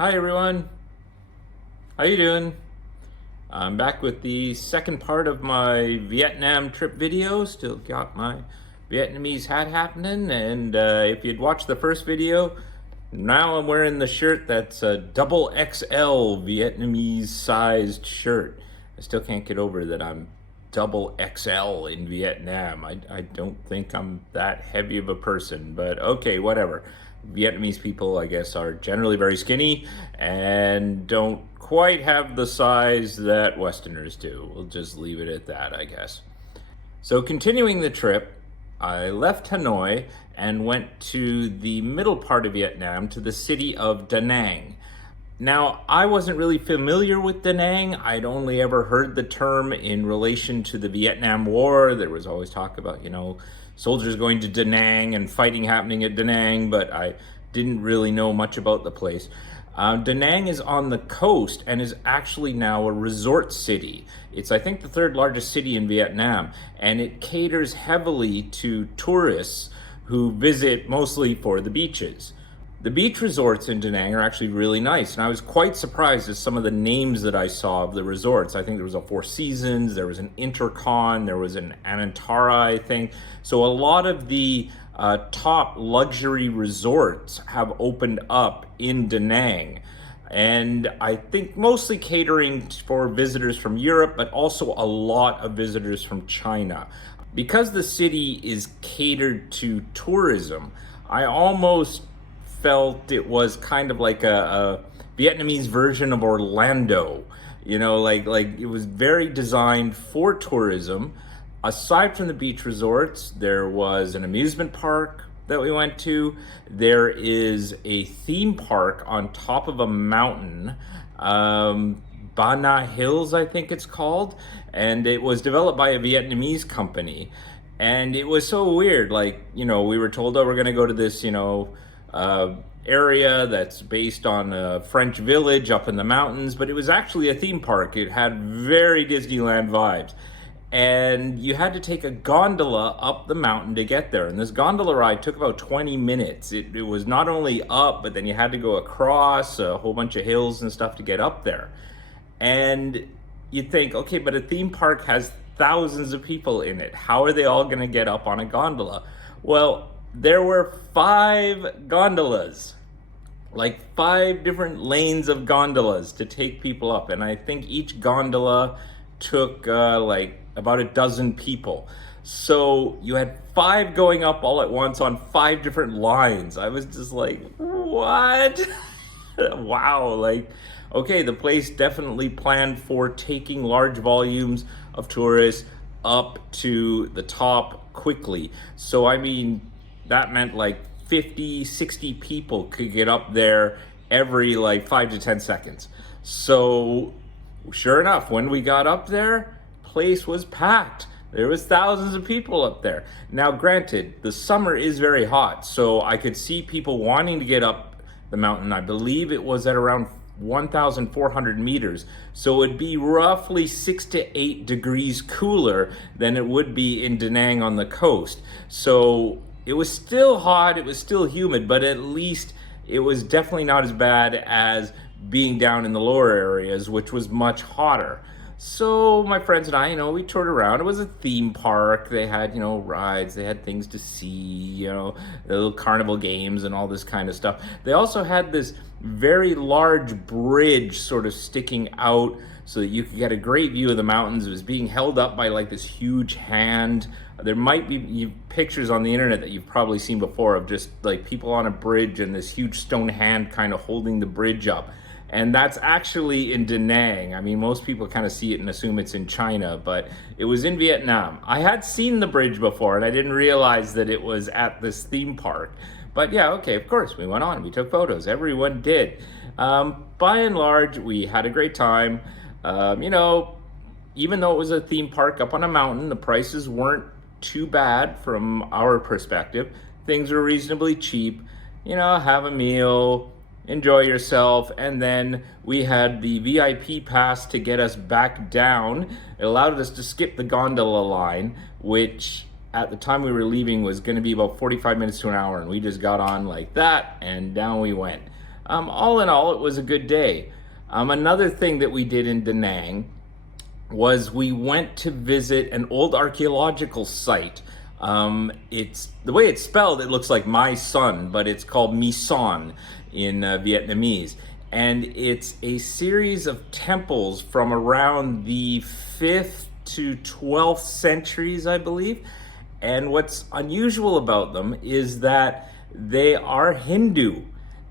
Hi everyone, how you doing? I'm back with the second part of my Vietnam trip video. Still got my Vietnamese hat happening, and if you'd watched the first video, now I'm wearing the shirt that's a double XL Vietnamese sized shirt. I still can't get over that I'm double XL in Vietnam. I don't think I'm that heavy of a person, but okay, whatever. Vietnamese people, I guess, are generally very skinny and don't quite have the size that Westerners do. We'll just leave it at that, I guess. So, continuing the trip, I left Hanoi and went to the middle part of Vietnam to the city of Da Nang. Now, I wasn't really familiar with Da Nang. I'd only ever heard the term in relation to the Vietnam War. There was always talk about, soldiers going to Da Nang and fighting happening at Da Nang, but I didn't really know much about the place. Da Nang is on the coast and is actually now a resort city. It's, I think, the third largest city in Vietnam, and it caters heavily to tourists who visit mostly for the beaches. The beach resorts in Da Nang are actually really nice, and I was quite surprised at some of the names that I saw of the resorts. I think there was a Four Seasons, there was an Intercon, there was an Anantara, I think. So a lot of the top luxury resorts have opened up in Da Nang, and I think mostly catering for visitors from Europe, but also a lot of visitors from China. Because the city is catered to tourism, I almost felt it was kind of like a Vietnamese version of Orlando. Like it was very designed for tourism. Aside from the beach resorts, there was an amusement park that we went to. There is a theme park on top of a mountain, Ba Hills, I think it's called, and it was developed by a Vietnamese company. And it was so weird. We were told, oh, we're going to go to this, area that's based on a French village up in the mountains, but it was actually a theme park. It had very Disneyland vibes. And you had to take a gondola up the mountain to get there. And this gondola ride took about 20 minutes. It was not only up, but then you had to go across a whole bunch of hills and stuff to get up there. And you'd think, okay, but a theme park has thousands of people in it. How are they all going to get up on a gondola? Well, there were 5 gondolas, like 5 different lanes of gondolas to take people up. And I think each gondola took like about a dozen people. So you had 5 going up all at once on 5 different lines. I was just like, what? Wow. Okay, the place definitely planned for taking large volumes of tourists up to the top quickly. So, I mean, that meant like 50, 60 people could get up there every 5 to 10 seconds. So sure enough, when we got up there, place was packed. There was thousands of people up there. Now, granted, the summer is very hot, so I could see people wanting to get up the mountain. I believe it was at around 1,400 meters. So it'd be roughly 6 to 8 degrees cooler than it would be in Da Nang on the coast. So it was still hot, it was still humid, but at least it was definitely not as bad as being down in the lower areas, which was much hotter. So my friends and I, we toured around. It was a theme park. They had, rides. They had things to see, the little carnival games and all this kind of stuff. They also had this very large bridge sort of sticking out so that you could get a great view of the mountains. It was being held up by this huge hand. There might be pictures on the internet that you've probably seen before of just people on a bridge and this huge stone hand kind of holding the bridge up. And that's actually in Da Nang. I mean, most people kind of see it and assume it's in China, but it was in Vietnam. I had seen the bridge before, and I didn't realize that it was at this theme park. But yeah, okay, of course, we went on. We took photos. Everyone did. By and large, we had a great time. Even though it was a theme park up on a mountain, the prices weren't too bad from our perspective. Things were reasonably cheap. Have a meal, enjoy yourself. And then we had the VIP pass to get us back down. It allowed us to skip the gondola line, which at the time we were leaving was going to be about 45 minutes to an hour, and we just got on like that and down we went. All in all, it was a good day. Another thing that we did in Da Nang was we went to visit an old archaeological site. It's the way it's spelled, it looks like my son, but it's called My Son in Vietnamese. And it's a series of temples from around the 5th to 12th centuries, I believe. And what's unusual about them is that they are Hindu.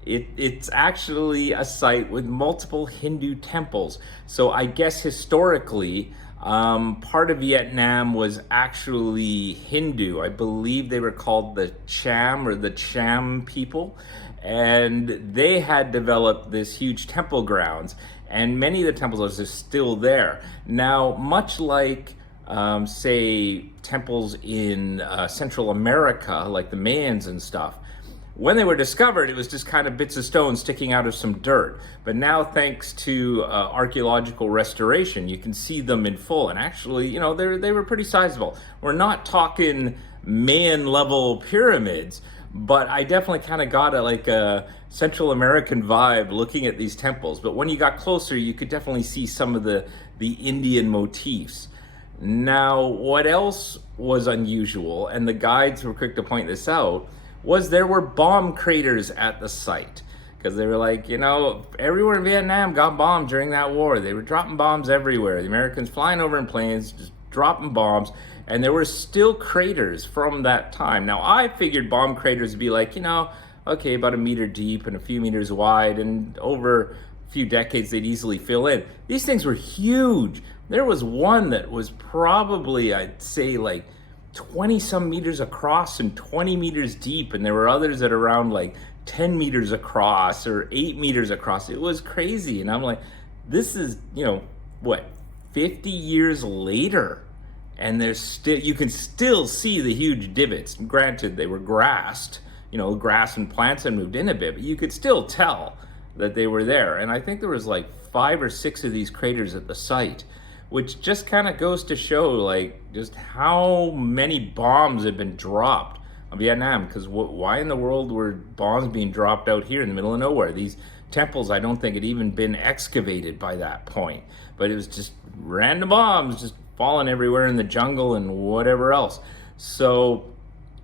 It's actually a site with multiple Hindu temples. So I guess historically, part of Vietnam was actually Hindu. I believe they were called the Cham or the Cham people. And they had developed this huge temple grounds. And many of the temples are still there. Now, much like, say, temples in Central America, like the Mayans and stuff, when they were discovered, it was just kind of bits of stone sticking out of some dirt. But now, thanks to archaeological restoration, you can see them in full. And actually, you know, they were pretty sizable. We're not talking Mayan-level pyramids, but I definitely kind of got a Central American vibe looking at these temples. But when you got closer, you could definitely see some of the Indian motifs. Now, what else was unusual, and the guides were quick to point this out, was there were bomb craters at the site. Because they were like, you know, everywhere in Vietnam got bombed during that war. They were dropping bombs everywhere. The Americans flying over in planes, just dropping bombs. And there were still craters from that time. Now, I figured bomb craters would be like, you know, okay, about a meter deep and a few meters wide. And over a few decades, they'd easily fill in. These things were huge. There was one that was probably, I'd say, like 20 some meters across and 20 meters deep, and there were others that are around like 10 meters across or 8 meters across. It was crazy. And I'm like, this is, you know, what, 50 years later, and there's still, you can still see the huge divots. Granted, they were grassed, you know, grass and plants had moved in a bit, but you could still tell that they were there. And I think there was like 5 or 6 of these craters at the site, which just kind of goes to show like just how many bombs had been dropped on Vietnam. Because why in the world were bombs being dropped out here in the middle of nowhere? These temples, I don't think had even been excavated by that point, but it was just random bombs just falling everywhere in the jungle and whatever else. So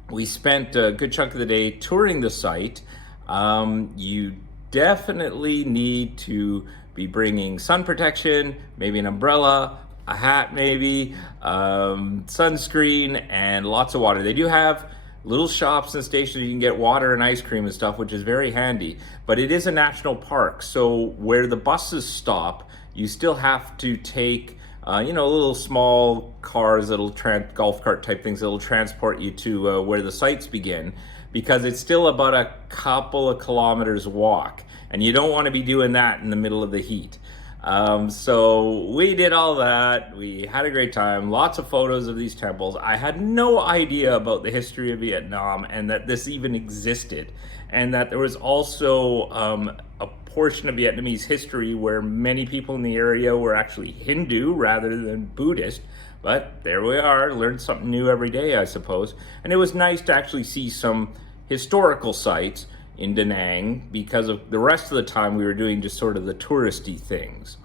we spent a good chunk of the day touring the site. You definitely need to be bringing sun protection, maybe an umbrella, a hat maybe, sunscreen, and lots of water. They do have little shops and stations you can get water and ice cream and stuff, which is very handy. But it is a national park, so where the buses stop, you still have to take you know, little small cars that'll golf cart type things that'll transport you to where the sites begin, because it's still about a couple of kilometers walk. And you don't want to be doing that in the middle of the heat. So we did all that. We had a great time. Lots of photos of these temples. I had no idea about the history of Vietnam and that this even existed. And that there was also a portion of Vietnamese history where many people in the area were actually Hindu rather than Buddhist. But there we are, learned something new every day, I suppose. And it was nice to actually see some historical sites in Da Nang, because of the rest of the time we were doing just sort of the touristy things.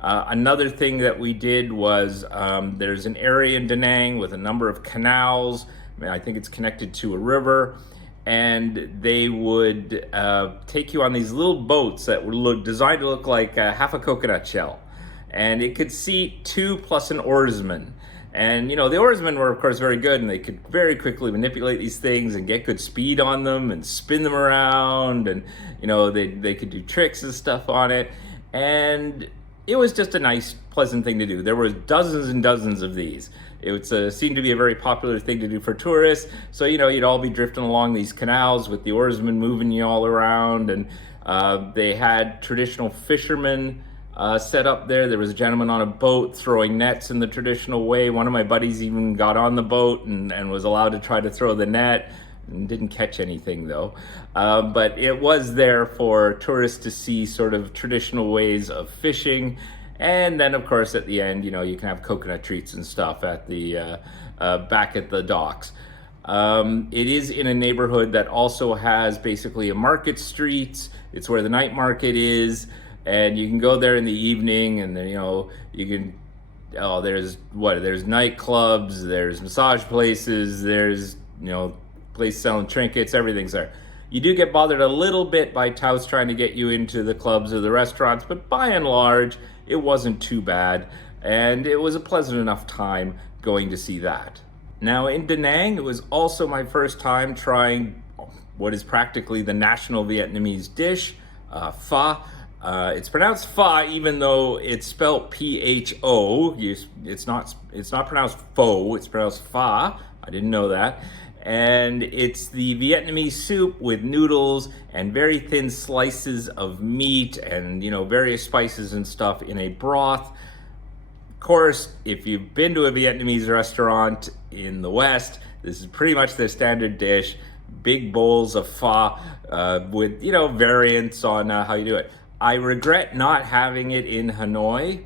Another thing that we did was there's an area in Da Nang with a number of canals. I think it's connected to a river, and they would take you on these little boats that were designed to look like half a coconut shell, and it could seat 2 plus an oarsman. And, you know, the oarsmen were, of course, very good, and they could very quickly manipulate these things and get good speed on them and spin them around. And, you know, they could do tricks and stuff on it. And it was just a nice, pleasant thing to do. There were dozens and dozens of these. It seemed to be a very popular thing to do for tourists. So, you know, you'd all be drifting along these canals with the oarsmen moving you all around. And they had traditional fishermen set up there. There was a gentleman on a boat throwing nets in the traditional way. One of my buddies even got on the boat and was allowed to try to throw the net, and didn't catch anything though. But it was there for tourists to see sort of traditional ways of fishing. And then of course at the end, you know, you can have coconut treats and stuff at the back at the docks. It is in a neighborhood that also has basically a market streets. It's where the night market is, and you can go there in the evening, and then you can. Oh, there's nightclubs, there's massage places, there's place selling trinkets, everything's there. You do get bothered a little bit by touts trying to get you into the clubs or the restaurants, but by and large, it wasn't too bad, and it was a pleasant enough time going to see that. Now in Da Nang, it was also my first time trying what is practically the national Vietnamese dish, pho. It's pronounced pho, even though it's spelled P-H-O. It's not pronounced pho, it's pronounced pho. I didn't know that. And it's the Vietnamese soup with noodles and very thin slices of meat and various spices and stuff in a broth. Of course, if you've been to a Vietnamese restaurant in the West, this is pretty much their standard dish. Big bowls of pho with variants on how you do it. I regret not having it in Hanoi.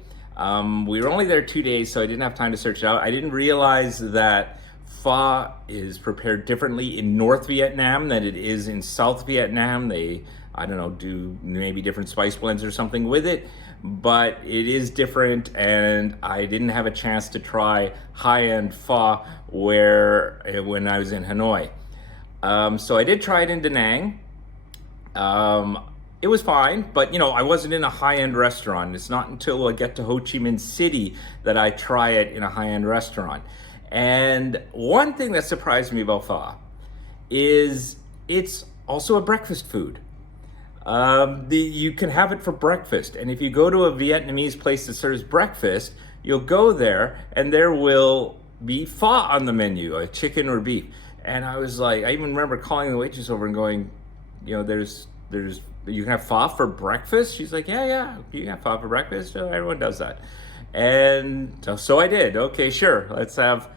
We were only there 2 days, so I didn't have time to search it out. I didn't realize that pho is prepared differently in North Vietnam than it is in South Vietnam. They, I don't know, do maybe different spice blends or something with it, but it is different, and I didn't have a chance to try high-end pho when I was in Hanoi. So I did try it in Da Nang. It was fine, but I wasn't in a high-end restaurant. It's not until I get to Ho Chi Minh City that I try it in a high-end restaurant. And one thing that surprised me about pho is it's also a breakfast food. You can have it for breakfast, and if you go to a Vietnamese place that serves breakfast, you'll go there and there will be pho on the menu, chicken or beef. And I was like, I even remember calling the waitress over and going, there's you can have pho for breakfast? She's like, yeah, you can have pho for breakfast. Everyone does that. And so I did. Okay, sure, let's have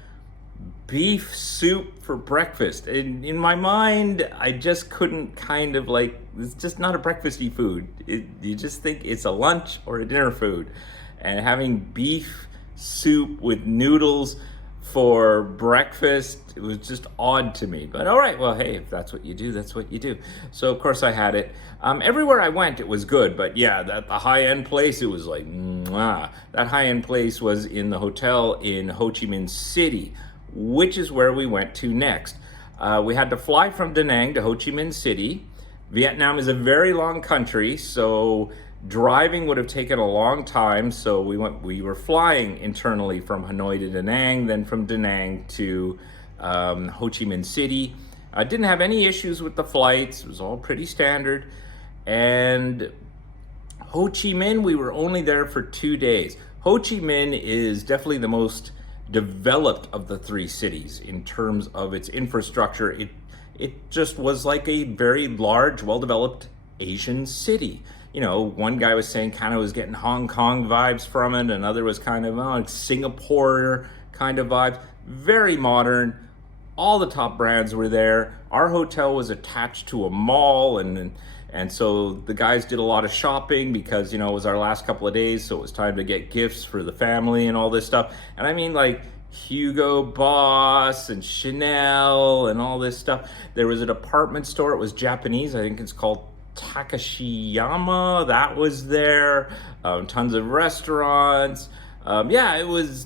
beef soup for breakfast. And in my mind, I just couldn't it's just not a breakfasty food. You just think it's a lunch or a dinner food. And having beef soup with noodles for breakfast, it was just odd to me. But all right, well, hey, if that's what you do, that's what you do. So of course I had it. Everywhere I went, it was good. But yeah, the high-end place, it was like, mwah. That high-end place was in the hotel in Ho Chi Minh City, which is where we went to next. We had to fly from Da Nang to Ho Chi Minh City. Vietnam is a very long country, so driving would have taken a long time. So we were flying internally from Hanoi to Da Nang, then from Da Nang to Ho Chi Minh City. I didn't have any issues with the flights. It was all pretty standard. And Ho Chi Minh, we were only there for 2 days. Ho Chi Minh is definitely the most developed of the three cities in terms of its infrastructure. It just was like a very large, well-developed Asian city. One guy was saying kind of was getting Hong Kong vibes from it. Another was kind of Singapore kind of vibes. Very modern. All the top brands were there. Our hotel was attached to a mall, and so the guys did a lot of shopping because, it was our last couple of days, so it was time to get gifts for the family and all this stuff. And I mean, like, Hugo Boss and Chanel and all this stuff. There was a department store. It was Japanese. I think it's called Takashiyama. That was there. Tons of restaurants. Yeah, it was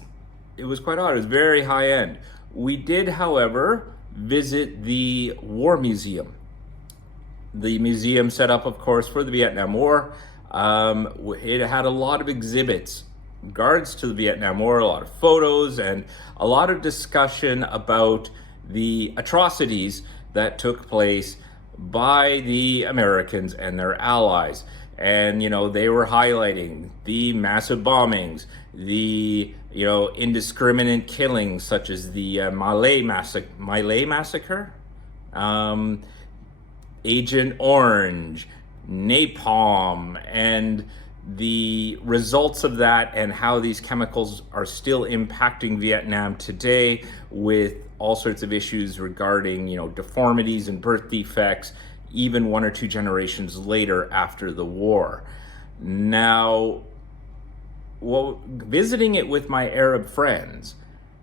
quite odd. It was very high end. We did, however, visit the War Museum. The museum set up, of course, for the Vietnam War. It had a lot of exhibits in regards to the Vietnam War, a lot of photos, and a lot of discussion about the atrocities that took place by the Americans and their allies. And, they were highlighting the massive bombings, the, indiscriminate killings, such as the Malay Massacre, Agent Orange, napalm, and the results of that, and how these chemicals are still impacting Vietnam today with all sorts of issues regarding, deformities and birth defects, even 1 or 2 generations later after the war. Now, visiting it with my Arab friends,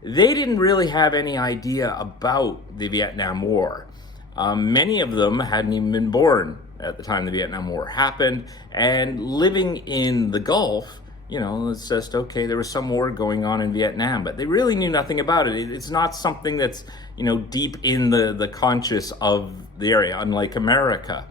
they didn't really have any idea about the Vietnam War. Many of them hadn't even been born at the time the Vietnam War happened, and living in the Gulf, it's just, okay, there was some war going on in Vietnam, but they really knew nothing about it. It's not something that's, deep in the conscious of the area, unlike America.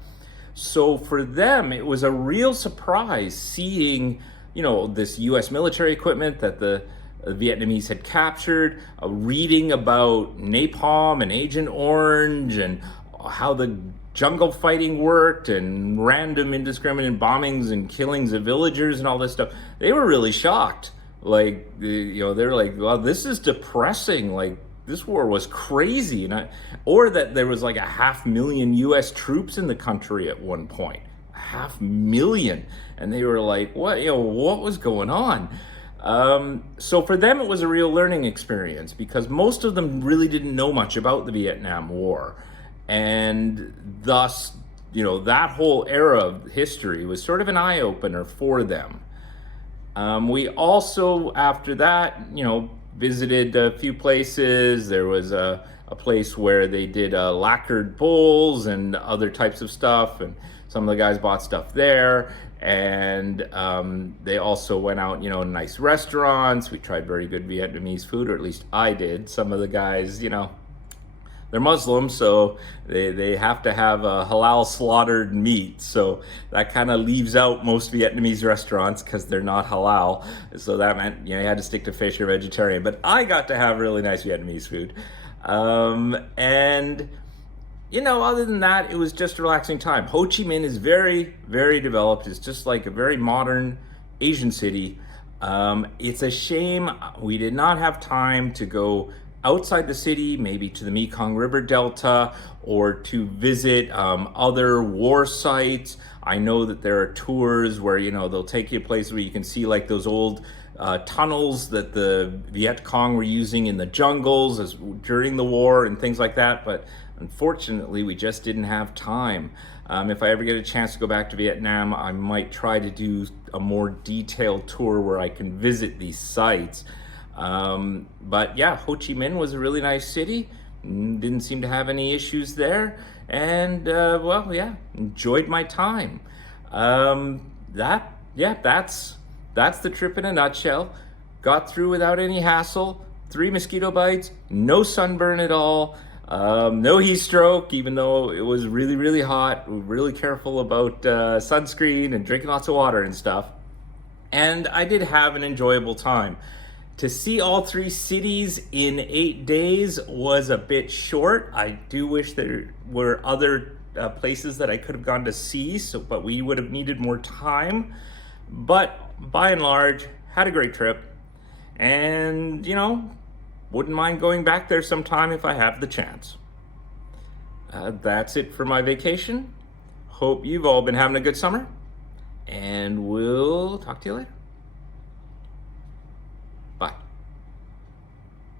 So for them, it was a real surprise seeing, this US military equipment that the Vietnamese had captured, reading about napalm and Agent Orange and how the jungle fighting worked and random indiscriminate bombings and killings of villagers and all this stuff. They were really shocked. They're like, well, this is depressing. Like, this war was crazy. Or that there was like 500,000 US troops in the country at one point. 500,000. And they were like, what was going on? So for them, it was a real learning experience because most of them really didn't know much about the Vietnam War. And thus, that whole era of history was sort of an eye-opener for them. We also, after that, visited a few places. There was a place where they did lacquered bowls and other types of stuff, and some of the guys bought stuff there. And they also went out, nice restaurants. We tried very good Vietnamese food, or at least I did. Some of the guys, they're Muslim, so they have to have halal slaughtered meat. So that kind of leaves out most Vietnamese restaurants because they're not halal. So that meant, you had to stick to fish or vegetarian. But I got to have really nice Vietnamese food. Other than that, it was just a relaxing time. Ho Chi Minh is very, very developed. It's just like a very modern Asian city. It's a shame we did not have time to go outside the city, maybe to the Mekong River Delta, or to visit other war sites. I know that there are tours where, they'll take you to places where you can see like those old tunnels that the Viet Cong were using in the jungles during the war and things like that. But unfortunately, we just didn't have time. If I ever get a chance to go back to Vietnam, I might try to do a more detailed tour where I can visit these sites. But yeah, Ho Chi Minh was a really nice city. Didn't seem to have any issues there. And, enjoyed my time. That's the trip in a nutshell. Got through without any hassle. 3 mosquito bites, no sunburn at all. No heat stroke, even though it was really, really hot. Really careful about sunscreen and drinking lots of water and stuff. And I did have an enjoyable time. To see all 3 cities in 8 days was a bit short. I do wish there were other places that I could have gone to see, but we would have needed more time. But by and large, had a great trip. And, wouldn't mind going back there sometime if I have the chance. That's it for my vacation. Hope you've all been having a good summer. And we'll talk to you later.